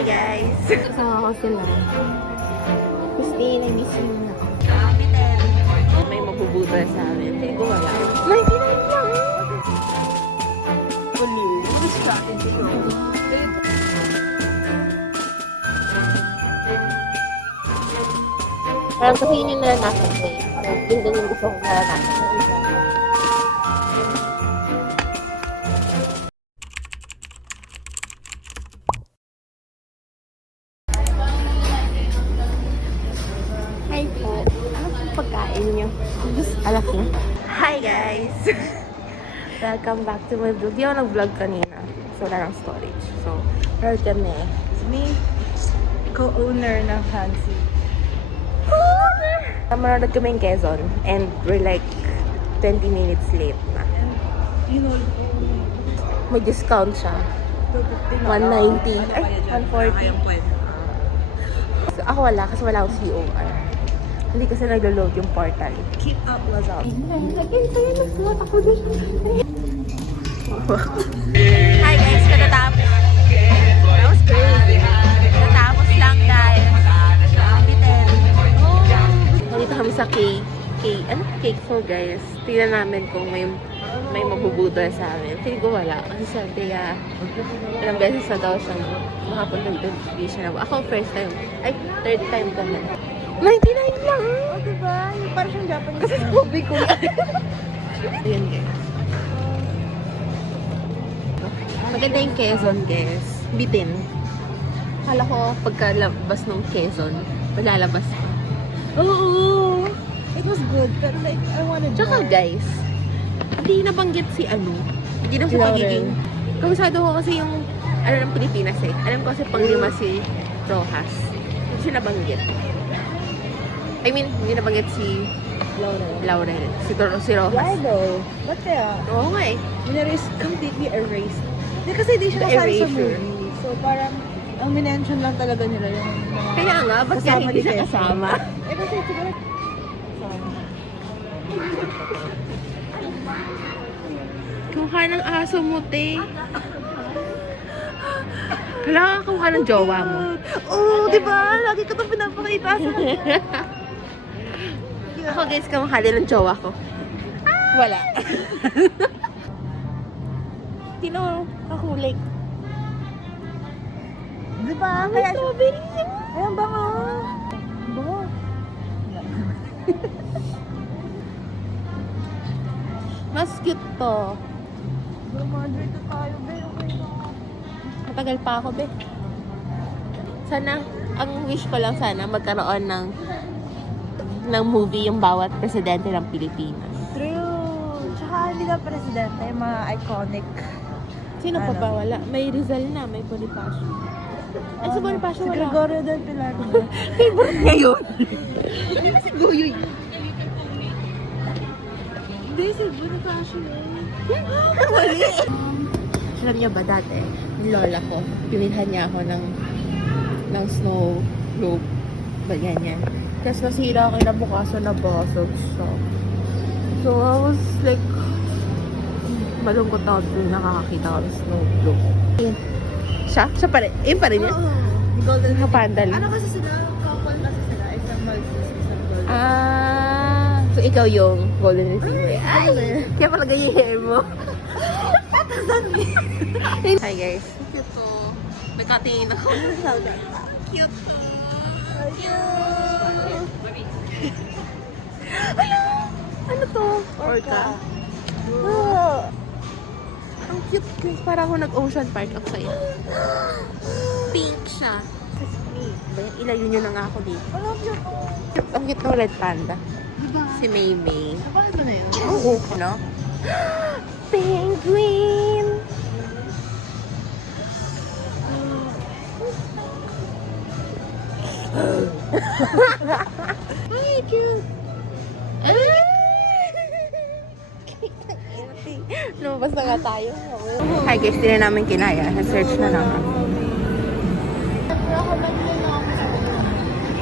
Hi guys! Kasama ko sila. Christine, I miss you na. May mabubuta sa amin. Hindi ko wala. 99 lang! Kuliw. Gusto natin dito. Parang kasi yun yung naranasan ko eh. Yun din yung gusto kong naranasan. Hi po. Ano pong pagkain niyo? Alak niyo? Hi guys! Welcome back to my vlog. Di ako nag-vlog kanina. So, wala ng storage. So, pero kami. It's me, co-owner ng Fancy. Manonood kami in Quezon. And we're like 20 minutes late na. And, you know, May discount siya. 190. Ay, 140. So, ako wala kasi wala akong COR. Hindi kasi naglo-load yung portal. Keep up, Lazal. Hi guys, katatapos. That was crazy. Katatapos lang guys. Bitin. Nandito kami sa cake. Ano cake? So guys, tingnan namin kung may mabubudol sa amin. Hindi ko wala. Kasi sabi ilang beses na daw siyang makapunta dito. Hindi siya na. Ako first time. Ay, third time kami. 99 lang! Oh, diba? Yung parang siyang Japanese. Kasi sabi ko yan. Ayan guys. Maganda yung Quezon guys. Bitin. Kala ko pagkalabas ng Quezon, malalabas pa. Oo! It was good, pero like, I wanted Tsaka more. guys, hindi nabanggit si ano. Hindi na siya pagiging... Kausado ko kasi yung ng Pilipinas eh. Alam ko kasi panglima si Rojas. Hindi siya nabanggit. I mean, hindi nabanggit si Laurel. Si Rojas. Why though? Ba't kaya? Oo nga eh. Winner is completely erased. Hindi kasi di siya The kasali sa erasure. movie. So parang, ang minention lang talaga nila yung mga... Kaya nga, ba't kaya kasama hindi ni siya Quezon. kasama? Eh kasi siguro... Kuha ng aso mo, te. Kailangan kuha ng jowa mo. Oo, di ba? Lagi ko itong pinapakita sa... Ako guys, kamahali ng jowa ko. Wala. Tino, kakulik. Di ba? May Kaya... strawberry siya. Ayan ba nga? Bango. Mas cute to. Madrid na tayo, be. Okay na. Matagal pa ako, be. Sana, ang wish ko lang sana magkaroon ng movie yung bawat presidente ng Pilipinas. True. Tsaka hindi na presidente, yung mga iconic. Sino pa Ano? ba? Wala. May Rizal na, may Bonifacio. Ay, sa Bonifacio Si wala. Gregorio del Pilar. Favorite niya yun. Hindi ba si Guyoy? Hindi, si Bonifacio yun. Mali! Alam niyo ba dati, yung lola ko, pinilhan niya ako ng snow globe. Ba ganyan. Tapos nasira ako kinabukasan na basag siya. So, I was like, malungkot ako din nakakakita ko ng snow globe. Yun. Siya pa rin. Yun pa rin yun. Golden Nakapandal. Ano kasi sila? Couple kasi sila. Isang Maltese, isang Golden. So ikaw yung golden retriever. Ay! Kaya pala ganyan yung hair mo. Hi guys. Cute to. Nagkatingin ako. Cute to. Ano to? Orca. Oh. Ang cute guys. Parang ako nag-ocean park ako sa'yo. Pink siya. Ilayo nyo na nga ako dito. Ano cute to? Ang cute ng red panda. Diba? Si Maymay. Kapag ito na yun? Oo. No? Penguin! Ay, cute! Lumabas na nga tayo. Hi guys, di na namin kinaya. Na-search na naman.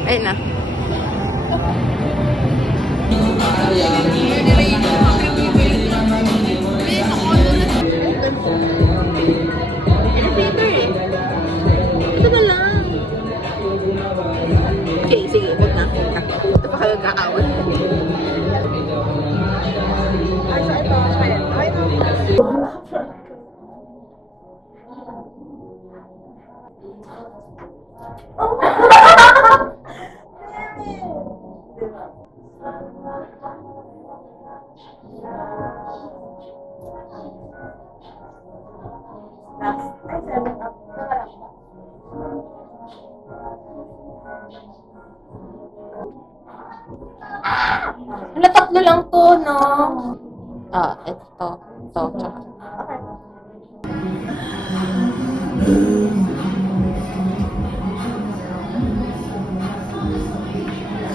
Ayun na. Ito ba lang? nag-aaway. Ay, so ito, Shayan. Okay na. Last. Ay, 7 up. Ano, tatlo lang to, no? Ah, ito. Ito. Tsaka. Okay.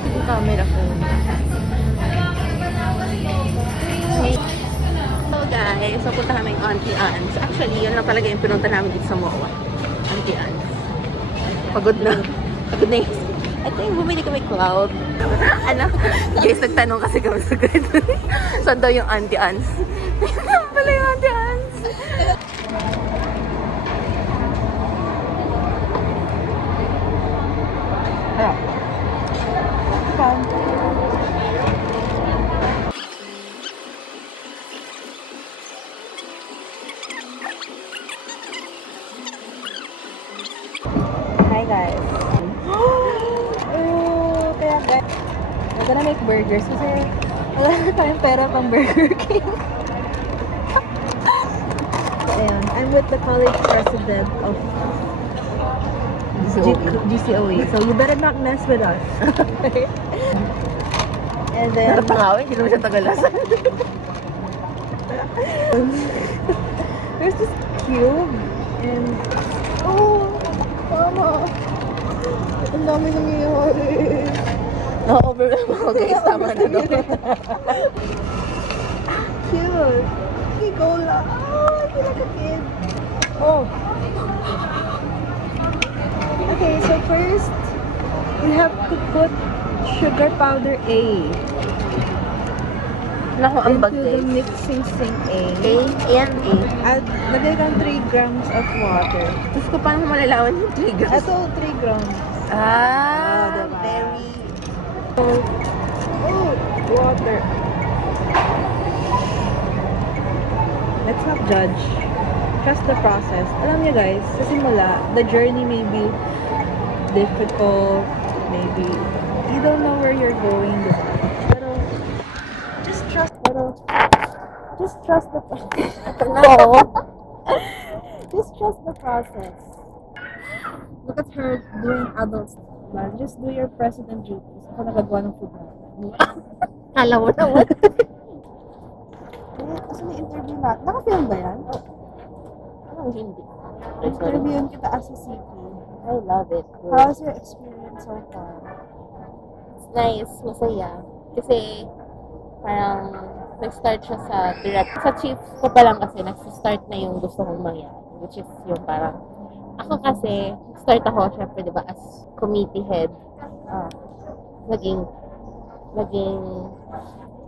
Yung camera ko. Okay. So guys, so punta kami yung Auntie Anne's. Actually, yun lang talaga yung pinunta namin dito sa MOA. Auntie Anne's. Pagod na. Pagod na yung... Ito yung bumili kami cloud. Ano? Guys, nagtanong kasi kami sa grade. Saan daw yung Auntie Anne's? Saan pala yung Auntie Anne's? Hi guys. Kaya guys, we're gonna make burgers kasi wala na tayong pera pang Burger King. So, ayan, I'm with the college president of GCOE. So you better not mess with us. And then Naratangawin, hindi naman siya tagalasan. there's this cube and mama, ang dami nangyayari. Na-overwhelm ako guys, tama na doon. Cute. Go lang. Oh, I feel like a kid. Oh. Okay, so first, we have to put sugar powder A Naku, ang bag into the guys. mixing sink A. Ayan, A. Add, lagay kang 3 grams of water. Tapos ko paano malalawan yung triggers? Ito, 3 grams. Ah, diba? very... Oh, water. Let's not judge. Trust the process. Alam niyo guys, sa simula, the journey may be difficult, maybe you don't know where you're going, diba? Pero, just trust the process. No. Just trust the process. Look at her doing adult stuff. Diba? Just do your president duties. Ako nagagawa ng food natin. Alam mo naman. Kasi may interview na. Naka-film ba yan? Anong hindi? Sorry. Interviewin kita as a CP. I love it. How's your experience so far? It's nice, masaya. Kasi parang nag-start siya sa direct. Sa chief ko pa lang kasi nag-start na yung gusto kong mangyari. Which is yung parang, ako kasi, start ako syempre diba as committee head. Naging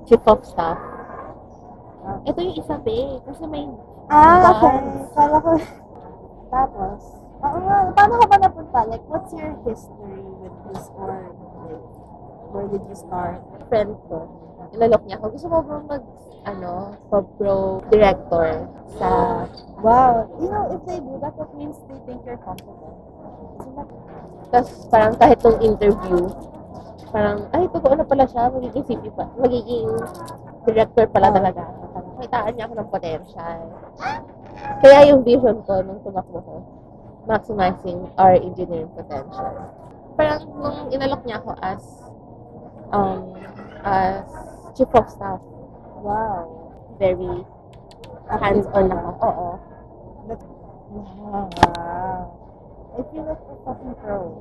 chief of staff. Ito yung isa be, kasi may Okay. Kala ko. Tapos, paano ka ba napunta? Like, what's your history with this org? Like, where did you start? friend ko. Inalok niya ako. Gusto mo ba sub-pro director sa... Wow. You know, if they do that, that means they think you're competent. Isn't that... Tapos parang kahit nung interview, parang, ay, totoo na pala siya, magiging CP pa, magiging director pala talaga. Parang, kitaan niya ako ng potential. Kaya yung vision ko nung tumakbo ko, maximizing our engineering potential. Parang nung inalok niya ako as chief of staff, Wow. very hands-on ako. Oo. Wow. I feel like a fucking pro.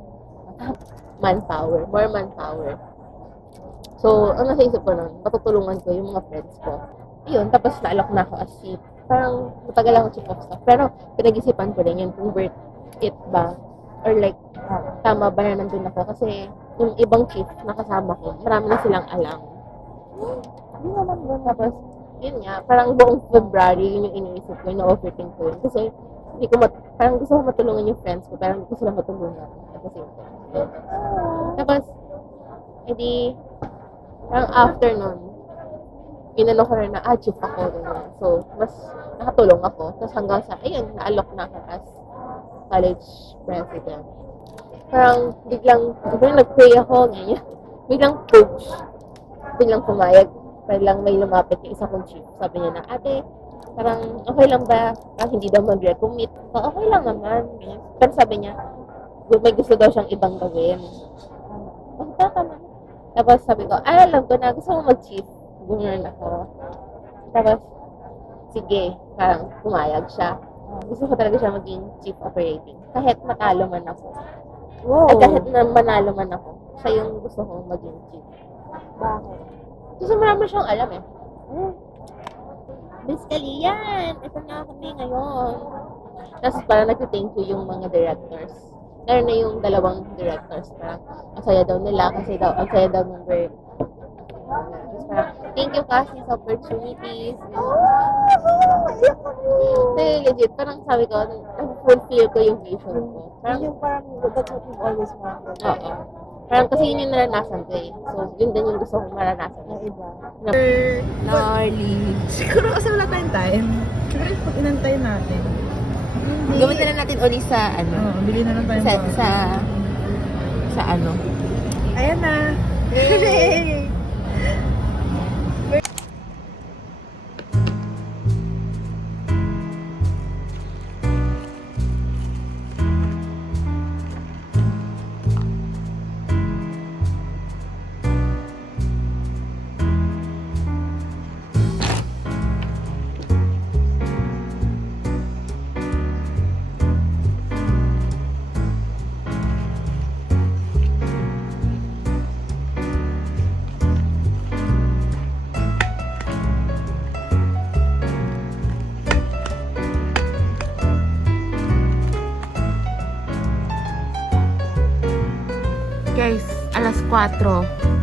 Manpower. More manpower. So, ang nasa isip ko nun, matutulungan ko yung mga friends ko. Yun, tapos naalok na ako as chief. Parang matagal ako chief of staff. Pero pinag-isipan ko rin yung convert it ba? Or like, tama ba na nandun ako? Kasi yung ibang chief na kasama ko, marami na silang alam. Hindi naman ba? Tapos, yun nga, parang buong February, yun yung iniisip ko, yung na-overthink ko yun. Kasi, hindi ko parang gusto ko matulungan yung friends ko, parang hindi ko sila matulungan. At the same time. Tapos, edi, Parang after nun, inano ko rin na, chief ako. Ganyan. So, mas nakatulong ako. Tapos hanggang sa, ayun, na-alok na ako as college president. Parang biglang nag-pray ako, ganyan. Biglang coach. Biglang pumayag. Parang may lumapit yung isa kong chief. Sabi niya na, ate, parang okay lang ba? Hindi daw mag-recommit. So, okay lang naman. Ganyan. Pero sabi niya, may gusto daw siyang ibang gawin. Basta naman. Tapos sabi ko, alam ko na, gusto mo mag-chief. Gumanon ako. Tapos, sige, parang pumayag siya. Gusto ko talaga siya maging chief operating. Kahit matalo man ako. Wow. At kahit na manalo man ako, siya yung gusto kong maging chief. Bakit? Kasi marami siyang alam eh. Basically, yan. Ito na kami ngayon. Tapos parang nag-thank you yung mga directors. Lalo na yung dalawang directors. Parang ang saya daw nila kasi daw, ang saya daw ng work. Tapos parang, thank you kasi sa opportunities. Legit, parang sabi ko, fulfill ko yung vision ko. Parang, Yung parang, that's what you've always wanted. oo. Parang kasi yun yung naranasan ko eh. So, yun din yung gusto kong maranasan. Ang iba. Gnarly. Siguro kasi wala tayong time. Siguro pag inantay natin. Gawin na lang natin uli sa ano. Oo, bili na lang tayo. Sa ano. Ayan na. Hooray! Guys, alas 4.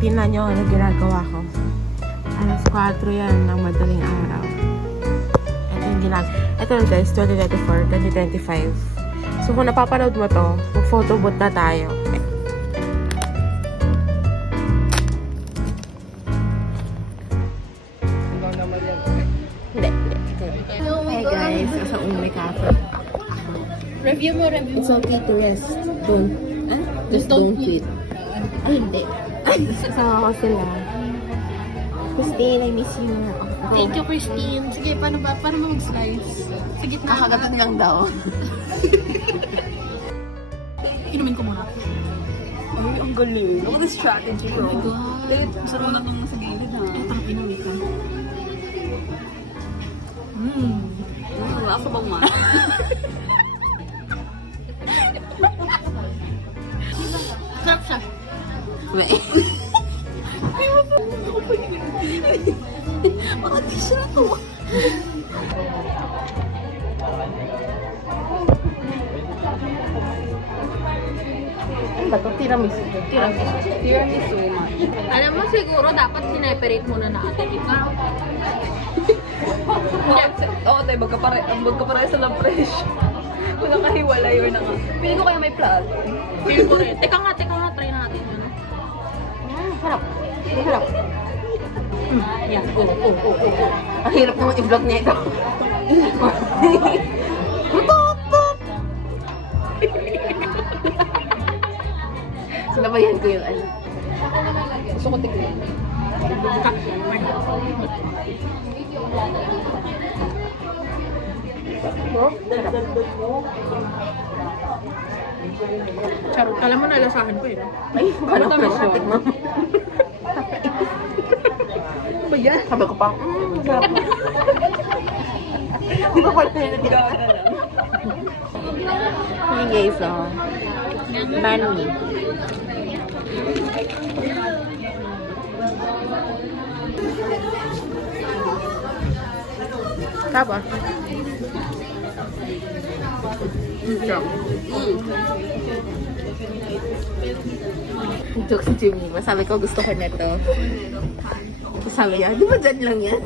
Tingnan nyo ano ginagawa ko. Alas 4 yan ng madaling araw. Ito yung ito na guys, 2024, 2025. So kung napapanood mo to, mag-photo booth na tayo. Hindi. Hey guys, nasa Ume Cafe. Review mo. It's okay to rest. Just don't quit. Ay, hindi. Kasama ko sila. Christine, I miss you. Thank you, Christine. Sige, paano ba? Paano mo mag-slice? Sa gitna. Nakagatan lang daw. Inumin ko muna. Ay, ang galing. What a strategy, bro. Oh my God. Sarap na itong sa gilid, ha? Ito, inumin ka. Ako bang ma? Sarap siya. May. Bakit di siya to? Ano ba ito? Tiramisu. Tiramisu. Alam mo siguro, dapat sineperate muna natin. Ikaw. Oo, tayo magkapare sa lang presyo. Kung nakahiwalay or naka... Pili ko kaya may plato. Feel ko rin. Teka nga, try natin. Ano? Harap. Harap. Yeah, go. Ang hirap naman i-vlog niya ito. Sinabayan ko yung ano. Gusto ko tignan. Charot. Alam mo, nalasahan ko yun. Ay, kala ko na tikman. Ba yan? Sabi ko pa, sarap na. Di ba part na yun? Hindi guys, Manny. Tapos? Joke si Jimmy. Masabi ko gusto ko nito. Sabi niya, di ba dyan lang yan?